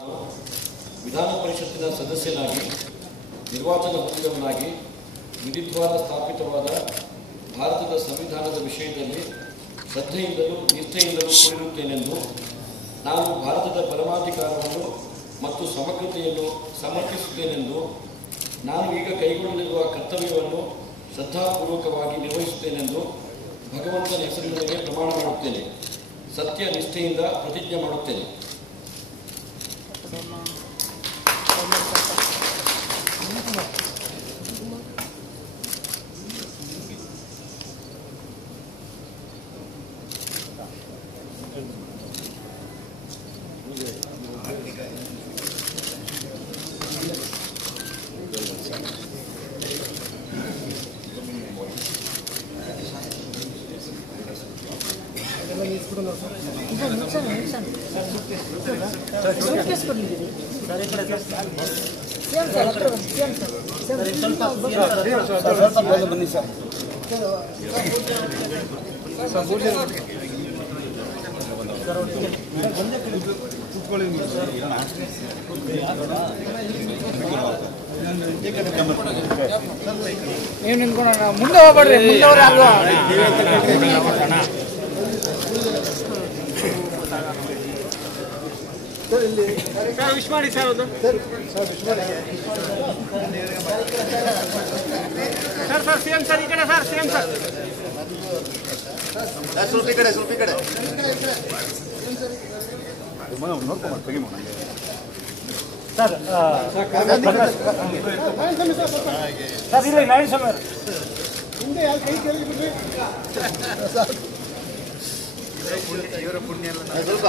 ವಿಧಾನ ಪರಿಷತ್ತಿನ ಸದಸ್ಯನಾಗಿ ನಿರ್ವಾಚನ ಹೊಂದಿದವನಾಗಿ ವಿಧಿದ್ವಾರ ಸ್ಥಾಪಿತವಾದ ಭಾರತದ ಸಂವಿಧಾನದ ವಿಷಯದಲ್ಲಿ ಶ್ರದ್ಧೆಯಿಂದಲೂ ನಿಷ್ಠೆಯಿಂದಲೂ ಕೂಡಿರುತ್ತೇನೆಂದು ನಾನು ಭಾರತದ ಪರಮಾಧಿಕಾರವನ್ನು ಮತ್ತು ಸಮಗ್ರತೆಯನ್ನು ಸಮರ್ಥಿಸುತ್ತೇನೆಂದು ನಾನು ಈಗ ಕೈಗೊಳ್ಳಲಿರುವ ಕರ್ತವ್ಯವನ್ನು ಶ್ರದ್ಧಾಪೂರ್ವಕವಾಗಿ ನಿರ್ವಹಿಸುತ್ತೇನೆಂದು ಭಗವಂತನ ಹೆಸರಿನಲ್ಲಿ ಪ್ರಮಾಣ ಮಾಡುತ್ತೇನೆ. ಸತ್ಯ ನಿಷ್ಠೆಯಿಂದ ಪ್ರತಿಜ್ಞೆ ಮಾಡುತ್ತೇನೆ. ನೀವು ನಿಂತ್ಕೊಳ್ಳೋಣ, ಮುಂದೆ ಹೋಗ್ಬೇಡ್ರಿ, ಮುಂದೆ ಅವ್ರು ಅಲ್ವಾ ಸರ್ ವಿಶ್ ಮಾಡಿ ಸರ್. ಅದು sir sir C M sir ಈ ಕಡೆ ಸರ್ ಸಿ ಎಂ ಸರ್ ಸ್ವಲ್ಪ ಈ ಕಡೆ ನೋಡ್ಕೊಂಡು ತೆಗಿ ಸರ್ ಸರ್ ಇಲ್ಲ ನಾಯಿ ಸಮಯ ಹಿಂದೆ ಯಾರು ಕೈ ಕೆಳಗೆ ಬಿಡ್ರಿ ಇವರ ಪುಣ್ಯ ಸ್ವಲ್ಪ